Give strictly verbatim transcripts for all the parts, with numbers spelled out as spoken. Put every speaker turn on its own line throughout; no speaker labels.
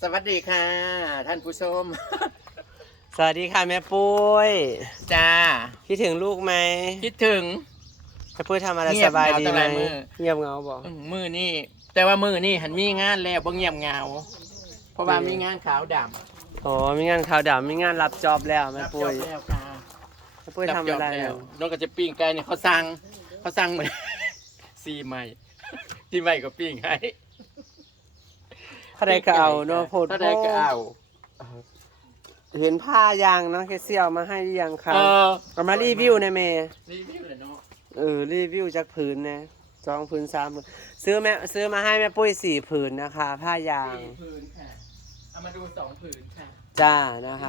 สวัสดีค่ะท่านผู้ชม
สวัสดีค่ะแม่ปุ้ย
จ้า
คิดถึงลูกไหม
คิดถึง
แม่ปุ้ยทำอะไร
เงี
ส
ยบบ
าย
เหงา
ดี
ตั้ง
ไห
ห
ม
ลายมื้อ
เงียบเหงาบอก
อืมมือนี่แต่ว่ามือนี่หันมีงานแล้วบ่เงียบเหงาเพราะว่ามีงานขาวดำ
อ๋อมีงานข่าวดำมีงานรับจอบแล้วแม่
รับจ
ปุ้
บ
ย
แล้วค่ะ
แม่ปุ้ยทำอะไร
แล้
แล้ว ว
น้องก็จะปิ้งไก่เนี่ยเขาสั่งเขาสั่งเหมือน ซีใหม่ซีใหม่ก็ปิ้งให้
ถ้าได้ก็เอาเนาะโพด
ถ้าได้ก็เอา
เห็นผ้ายางเนาะแค่เสี่ยวมาให้หรือยังคะ
เออ
เอามารีวิวหนะเมย์
รีวิวเลยเนาะ
เออรีวิวจากผืนนะสองผืนสามผืนซื้อแม่ซื้อมาให้แม่ปุ้ยสี่ผืนนะคะ ผ้ายาง
สี่ผืนค่ะเอามาดูสองผืนค่ะ
จ้านะคะ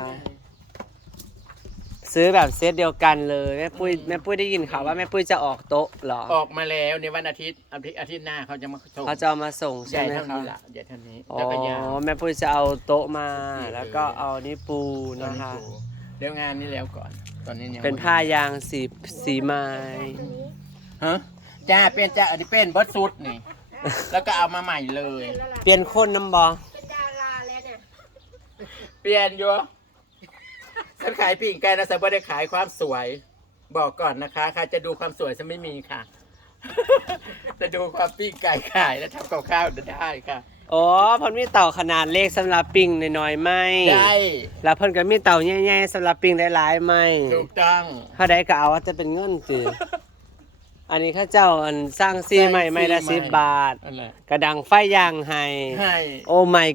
ซื้อแบบเซตเดียวกันเลยแม่ปุ้ยแม่ปุ้ยได้ยินข่าวว่าแม่ปุ้ยจะออกโต๊ะเหรอ
ออกมาแล้วในวันอาทิตย์อาทิตย์อาทิตย์หน้าเขาจะมาส่ง
เขาจะเอามาส่ง
ให
ใช่
ญ่
ไหม
เท่า
คะ
นี้ละใหญ่เท่านี้
อ๋อ
แล้วก็ยาว
แม่ปุ้ยจะเอาโต๊ะมา
นี่
แล้วก็เอานี่ปู
ตอน
นะ
นี้
คะ
ดูเดี๋ยวงานนี้แล้วก่อน ตอนนี้ยัง
เป็นผ้ายางสีสีไม้
ฮะจ้าเป็นจ้าอันนี้เป็นเบิร์ดซุดนี่ แล้วก็เอามาใหม่เลย
เปลี่ยนคนน้ำบอ
เป็นดาราแล้วเนี่ย
เปลี่ยนอยู่ฉันขายปิ่งไก่นะฉันไม่ได้ขายความสวย บอกก่อนนะคะใครจะดูความสวยฉันไม่มีค่ะ จะดูความปิ้งไก่ขายและทำกับข้าวได้ค่ะ
อ๋อเพิ่นมีเต่าขนาดเล็กสำหรับปิ้งน้อยๆไหม
ได้
แล้วเพิ่นก็มีเต่าใหญ่ๆสำหรับปิ้งได้หลายไหม
ถูกต้อง
ถ้าใดก็เอาว่าจะเป็นเงินสิอันนี้ข้าเจ้าอันสร้างซีใหม่ไม่ละสิบบาท
นั่นแหละ
กระดังไฟยางให้
ให้
โอ้ my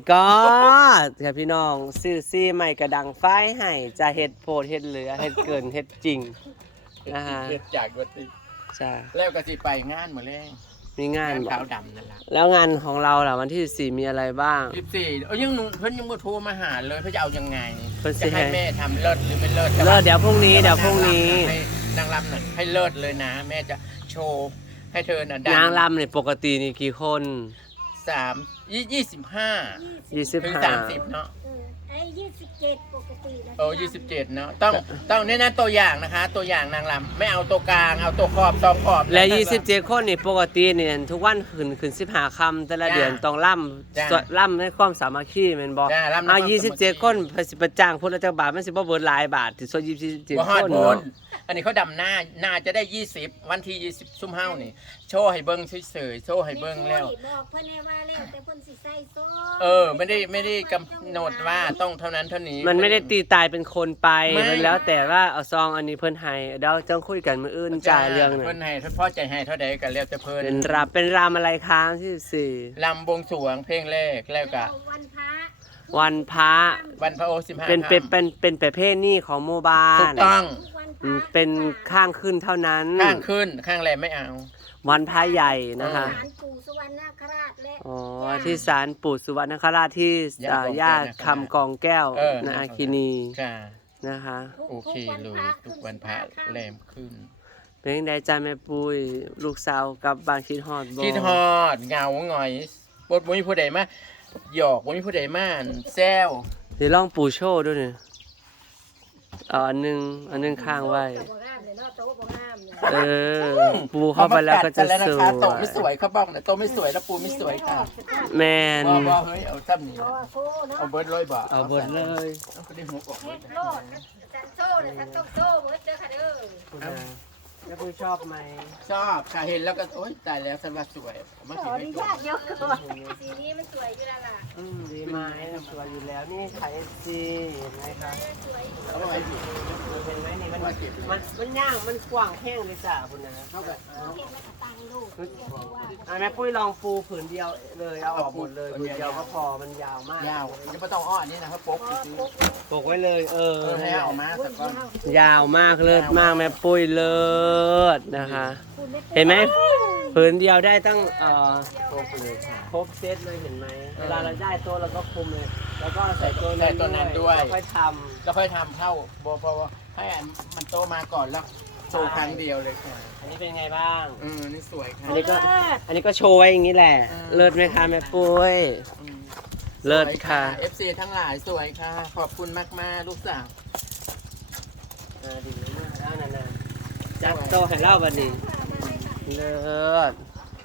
god ครับพี่น้องซื้อซีใหม่กระดังไฟให้จะเฮ็ดโพดเฮ็ดเหลือเฮ็ดเกินเฮ็ดจริง นะฮะ
เฮ็ดจากวัติ
จ้า
แล้วก็สิไปงานหมดเลย
มีงาง
าน น
บ่
ขาวดำนั่นแหละ
แล้วงานของเราล่ะวันที่สี่มีอะไรบ้าง
ยี่สิบสี่เอ้ยยังหนุ่มเพิ่นยังบ่โทรมาหาเลยเพิ่นจะเอายังไง
เพิ่นสิ
จะให้
ให้
แม่ทำเลิศหรือไม่เลิศ
เลิศเดี๋ยวพรุ่งนี้เดี๋ยวพรุ่งนี้
ให้นางรำน่ะให้เลิศเลยนะ แม่จะโชว์ให้เธอน่ะดั
นางรำเนี่ยปกตินี่กี่คน
สามยี่ยี่สิบห้า
ยี่สิบ
ถึง
ห้า
สามสิบเนาะ
เออไอ้ยี่สิบเจ็ดปกตินะ
โอ้ยี่สิบเจ็ดเนาะต้องต้องแน่นตัวอย่างนะคะ ตัวอย่างนางรำไม่เอาตัวกลางเอาตัวขอบตองขอบ
และยี่สิบเจ็ดคนนี่ปกติเนี่ยทุกวันขึ้นขึ้นสิบห้าคำแต่ละเดือนต้องล่ำสวดล่ำในความสามัคคีแม่นบ่
จ้ะรำใน
เอา
ความ
ยี่สิบเจ็ด
สามัคคี
คนไปสิประจ้างคนละจักบาทมันสิบ่เบิดหลายบาทที่ส่วนยี่สิบเจ็ด
บ่ฮอ
ค
ด
น
โพน
เนาะ
อันนี้เขาดำหน้าหน้าจะได้ยี่สิบวันที่ยี่สิบซุ่มเฮานี่โชว์ให้เบิ่งเฉยๆโชว์ให้เบิ่งแล้ว
บอกเพิ่นให้ว่าแล้วแต่เพิ่นสิใส่โซ่
เออไม่ได้ไม่ได้กำหนดว่าต้องเท่านั้นเท่านี้
มันไม่ได้ตีตายเป็นคนไป
ไม่
มันแล้วแต่ว่าเอาซองอันนี้เพิ่นให้เดี๋ยวต้องคุยกันมื้ออื่นจ่ายเรื่อง
เพิ่น
น่ะ
ให้เพิ่นพอใจให้เท่าใดก็แล้วแต่เพิ่น
เป็นรำเป็นรำอะไรค้างที่สี่
ลำบวงสรวงเพลงแรกแล้วก็
วันพระ
วันพระ
วันพระโอสิบห้า
เป็นเป็นเป็นเป็นประเพณีของหมู่บ้า
ถู
น
กต้อง
ทุกวันพ
อื
ระ
มเป็นข้างขึ้นเท่านั้น
ข้างขึ้นข้างแรมไม่เอา
วันพระใหญ่นะคะ
ศาลปู่สุวรรณนาคราชและ
อ๋อที่ศาลปู่สุวรรณคราชที่อ่าย่าคำกองแก้ว
เออ
นาอาคินี
ค่ะ
นะคะ
ทุก
โอเค
ทุกวัน
เล
พ
ย
ระ
ทุกวันพระแรมขึ้น
เป็นยังไงจ้าแม่ปุ้ยลูกสาวกับบางคิดฮอดบ่
คิดฮอดเหงาหงอยบทบ่มีผู้ใดมาหยอกบ่มีผู้ใดมาแซว
เดี๋ยวลองปูโชว์ด้วยเนี่ยเอาอันหนึงอันหนึงข้างไว้
บ่งามเลยเนาะโต๊ะบ่งามเลย
เออ ปูเข้าไปแล้วก็จะ
เอามากัด
ส
น
ว
แล้วนะคะโตะไม่ส
ย
วยเขาบอกนะโตะไม่สวยแล้วปูไม่สวยค่ะ
แมน
บ่บ่เฮ้ยเอาซ้ำนี่
เพราะว่าโซ่เนาะ
เอาเบิร์ดเลยบ่
เอาเบิดเลย
เอาไปได้หัวออก
เฮ็ดโลดจันโซ่น่ะฉันต้องโซ่เบิดเด้อค่ะเด้อ
คุณอาแม่ปุ้ยชอบไหม
ชอบค่ะเห็นแล้วก็โอ๊ยตายแล้วฉันว่าสวยมา
ข
กิ
อน อ
ให้
นุ
ดู
ญาตยกก่อนสีนี้มันสวยอยู่แล้วล่ะ
อืมดีไหมสวยอยู่แล้วนี่ขายเอฟซีเห็นไหมครับ
สวยอยู่
เอาไว้อยู่
เห็นไหมนี่มันมันมันย่างมันกว้างแห้งเลยจ้ะคุณนะเท่ากับ
เห็นแล้วก็ตังลูก
อ่ะแม่ปุ้ยลองปูผืนเดียวเลยเอาออกหมดเลยผืนเดียวก็พอมันยาวมาก
ยาวจะไม่ต้องอ้ออันนี้นะเพราะโป๊กจริง
ปกไว้เลยเออ
ๆเออให้เอามาสักก้อน
ยาวมากเลิศมากแม่ปุ้ยเลิศนะคะ เห็นไหมผืนเดียวได้ตั้งเอ่อ
โป๊กเลยค่ะ
ครบเซตเลยเห็นไหมเวลาเราได้ตัวเราก็คุมเลย แล้วก็ใส่ตัว
ใส่ตัวนั้นด้วย
แล้วค่อยท
ก็ค่อยทำเข้าบเพราะว่าให้อันมันโตมาก่อนแล้วโชว์ครั้งเดียวเลยค่ะ
ำอันนี้เป็นไงบ้าง
อืมนี่สวยค่ะ
อันนี้ก็อันนี้ก็โชว์ไว้อย่างนี้แหละ เลิศไหมคะแม่ปุ้ย
อืม
เลิศค่ะ
เอฟซีทั้งหลายสวยค่ะ ขอบคุณมากมากๆลูกสาว
อ่าดีมากแล้วนั่นนะจัดโตให้เล่าบันนี้เลิศ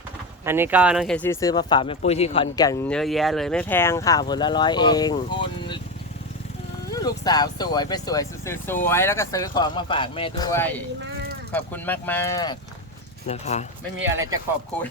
อันนี้ก็น้องเคซี่ซื้อมาฝากแม่ปุ้ยที่ขอนแก่นเยอะแยะเลยไม่แพงค่ะผลละร้อย
ข
เอ
อบ
ง
คุณลูกสาวสวยไปสวยซื้อสวยแล้วก็ซื้อของมาฝากแม่ด้วย
ดีมาก
ขอบคุณมากมาก
นะคะ
ๆไม่มีอะไรจะขอบคุณ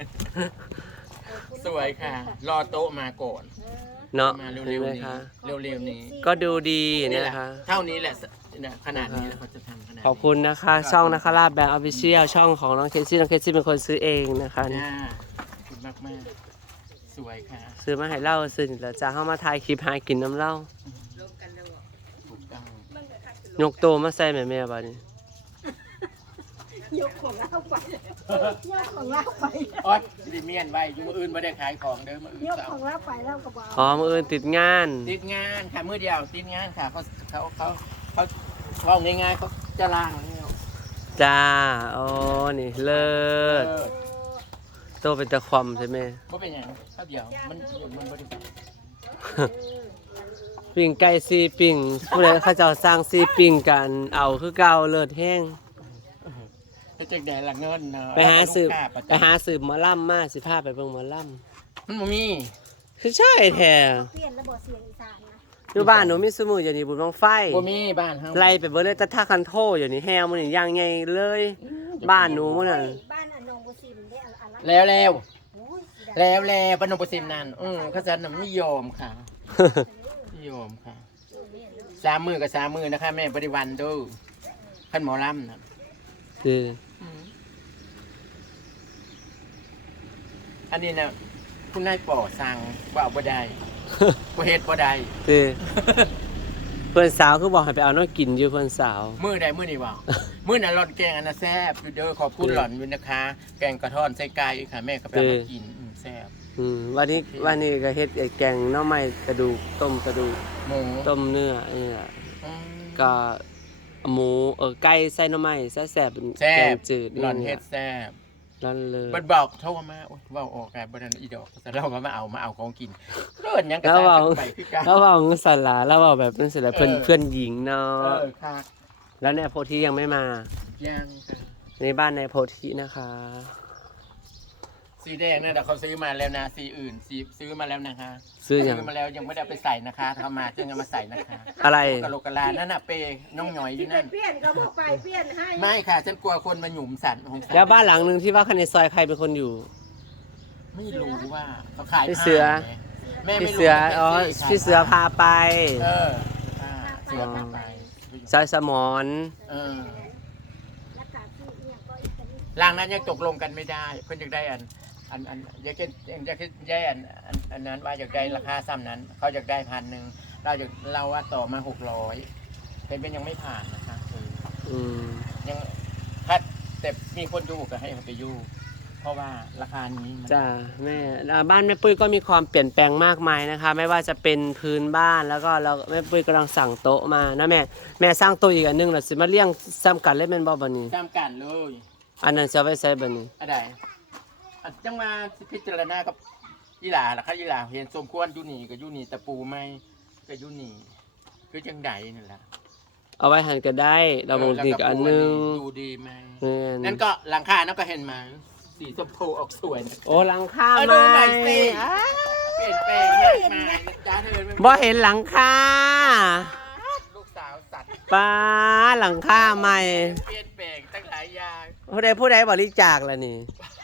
สวยค่ะ รอโต๊ะมาก่อน
เนาะ
มาเร็
เห็น
ว
ไหม
ๆนี้
คะ
เร็วๆนี้
ก็ดูดี
นี่
นะ
แหละ
คะ
เท่านี้แหละเนี่ยขนาดนี้แล้วเขาจะทำขนาดนี้
ขอบคุณนะคะ ช่องนะคะลาบแบงค์ออฟฟิเชียลช่องของน้องเคซี่น้องเคซี่เป็นคนซื้อเองนะคะ
จ้าขอบคุณมากมากๆสวยค่ะ
ซื้อมาให้เล่าซื้อแล้วจะเข้ามาถ่ายคลิปหากินน้ำเหล่า
ถูกต้อง
ยกโตมาใส่แม่แม่บ้านี้
ยกของเราไปยกของเราไป
โอ๊ยดิเมียนไว้อยู่มืออื่นไม่ได้ขายของเด้อมืออื่น
ยก
เสา
ของเราไปแล้วก็บอก
อ๋อมืออื่นติดงาน
ติดงานค่ะมือเดียวติดงานค่ะเขาเขาเขาเขาเขาง่ายๆเขาจะล่างแล้ว
จ้าอ๋อนี่เลิ
เอ
ศ
อ
โตเป็นตะความใช่ไหม
ก็เป็นอย่างเขาเดียวมันมันบริสุทธิ์
ปิ่งไก่ซีปิ่งผู้ใดเขาเจ้าสร้างซีปิ่งกันเอาคือเก่าเลิศแห้ง
จะจักแดดละเงินเนาะ
ไปหาสืบ
แล้วก็ลูกค้
ไปหาสืบหมอลำมาสิพาไปเบิ่งหมอล
มันบ่มี
ำคือใช่แท้
เปลี่ยนระบบเสียงอีสานนะ
อยู่บ้านหนูมีสมุนอยู่นี่บุญบังไฟ
บ่มีบ้านเฮา
ไล่ไปเบิ่งเลยแต่ถ้าคันโทอยู่นี่แฮวมันนี่ย่างใหญ่เลย บ้านหนูมันน่ะ
บ้านอนงบุซิมได้อะไร
แล้วแล้ว
โอ้ยสีดำ
แล้วแล้วปนมประสิมนั่นอือเขาจะน่ะไม่ยอมค่ะไม่ยอมค่ะสามมือกับสามมือนะคะแม่บริวันเดูขันหมอลำนะ
คือ
อันนี้นะคุณนายป่อสั่งว่าเอาบ่ได้บ่เฮ็ดบ่ได้
คือเพื่อนสาวคือบอกให้ไปเอาน้อกินอยู่เพื่อนสาว
มือใดมือนี่ว่ามือน่ะหล่อนแกงอันน่ะแซ่บอยู่เด้อขอบคุณหล่อนอยู่นะคะ แกงกระท่อนใส่ไก่ค่ะแม่ก็ไปเอามากินอืมแซ่บ
อืมวันนี้วันนี้ก็เฮ็ดไอ้แกงหน้อไม้กระดูกต้มกระดูก
หมู
ต้มเนื้อเออ
อืม
ก็หมูเออไก่ใส่หน้อไม้แซ่บๆเป็น
แซ่
แก
บ
งจืด
หล่อนเฮ็ดแซ่บ
ร้อนเลย
บัดบอกโทรมาโอ๊ยเว้าออกกันบ่ได้อีดอกแต่เราก็มาเอามาเอาของกินเลิศหยังก็
แล้ว
ตาม
เว้า
กันไปคือกัน
แล้วเว้าสลาแล้วเว้าแบบนั้นสิแหละเพื่อน
เออ
เพื่อนหญิงเนา
เอะ อค่ะ
แล้วเนี่ยโพธิยังไม่มา
ยังค่ะ
ในบ้านในโพธินะคะ
สีแดงเนี่ยเดี๋ยวเขาซื้อมาแล้วนะสีอื่นสีซื้อมาแล้วนะคะ
ซื้อยัง
มาแล้วยังไม่ได้เอาไปใส่นะคะทำมาจึงเอามาใส่นะคะ
อะไร
กะโหลกกะลานั่นน่ะเปน้องหน่อยอยู่นั่น
เปลี่ยนก็บอกไปเปลี่ยนให้
ไม่ค่ะฉันกลัวคนมาหยุมสันของสัน
แล้วบ้านหลังหนึ่งที่ว่าคันในซอยใครเป็นคนอยู่
ไม่รู้ว่าเขาขาย
พี่เสือ
ผ้าไหมแม่ไม่
พี่
รู้
เสือ
ว่า
อ๋อ
ขาย
พี่เสือพาไป
เออผ้าเสือพาไป
ซอยสมอน
เออ
แล้วกาที่เนี่ยก็อีกกัน
ร่างนั้นยังตกลงกันไม่ได้ เพื่อนอยากได้อันอันอันอยากจะอยากจะแย่อันอันอันนั้นว่าอยากได้ราคาซ้ำนั้น เขาอยากได้พันหนึ่งเราอยากเราว่าต่อมาหกร้อยเป็นเป็นยังไม่ผ่านนะคะคือ
อืม
ยังถ้าแต่มีคนอยู่ก็ให้เขาไปอยู่เพราะว่าราคานี้มัน
จ้าแม่อ่าบ้านแม่ปุ้ยก็มีความเปลี่ยนแปลงมากมายนะคะ ไม่ว่าจะเป็นพื้นบ้านแล้วก็เราแม่ปุ้ยกำลังสั่งโต๊ะมานะแม่แม่สร้างโต๊ะอีกอันหนึงแล้วสิมาเลี้ยงซ้ำกันเล่นเป็นบ่บัดนี้
จำกันเลย
อันนั้นจะเอาไว้ใช้บัดนี้
อะไรอันจังมาพิจารณากับยีหลาล่ะครับยีหลาเห็นสมควรอยู่นี่กับอยู่นี่ตะปูไม่ก็อยู่นี่คือจังใดนั่นแหละ
เอาไว้หันก็ได้เรามองอีกอันหนึง
ดูดีไหม
เออ
นั่นก็หลังคานั่นก็เห็นไหมสีชมพูออกสวยนะ
โอ้หลังคา
เอา
ไห
ดูหน่อยสิ
มอ้า
เปลี่ยนแปลงมากมายนะจ้าเธอไม่
บ่เห็นหลังคา
ลูกสาวสัตว์
ป้าหลังคาใหม่
เปลี่ยนแปลงตั้งหลายอย่าง
ผู้ใดผู้ใดบริจาคล่ะนี่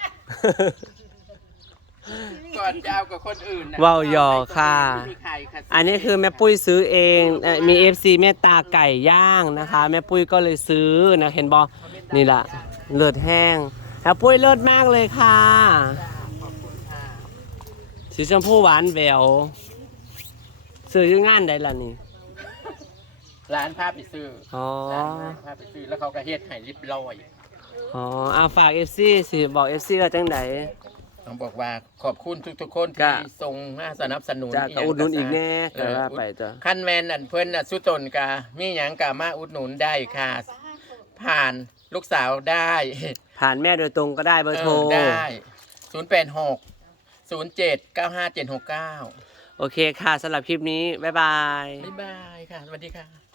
ก่อนจะเอากับคนอื่นนะ
ว่าวหยอกค่ะ
ไม่มีใครค่ะ
อันนี้คือแม่ปุ้ยซื้อเองเอ่อมี เอฟ ซี เมตตาไก่ย่างนะคะ แม่ปุ้ยก็เลยซื้อนะเห็นบอนี่ล่ะเลือดแห้งแม่ปุ้ยเลิศมากเลยค่ะ
ขอบคุณค่ะ
สีชมพูหวานแหววซื้ออยังงานใดล่ะนี่
ร้านภาพไปซื้อ
อ๋อ
ร้านภาพไปซื้อแล้วเขาก็เฮ็ดให้ริบร้อย
อ๋อเอาฝาก เอฟ ซี สิบอก เอฟ ซี ว่าจังได
ต้องบอกว่าขอบคุณทุกๆคน
ก็
ที่ส่งมาสนับสนุน
จะก็อุดหนุนอีกแน่ก็ว่าไปจ้ะ
ขั้นแมนอันเพิ่นน่ะสุตนกามีหยังกามาอุดหนุนได้ค่ะ ผ่านลูกสาวได้
ผ่านแม่โดยตรงก็ได้เบอร์โทร
เออได้ศูนย์แปดหกศูนย์เจ็ดเก้าห้าเจ็ดหกเก้า
โอเคค่ะสำหรับคลิปนี้ บ๊ายบาย
บ๊ายบายค่ะ สวัสดีค่ะ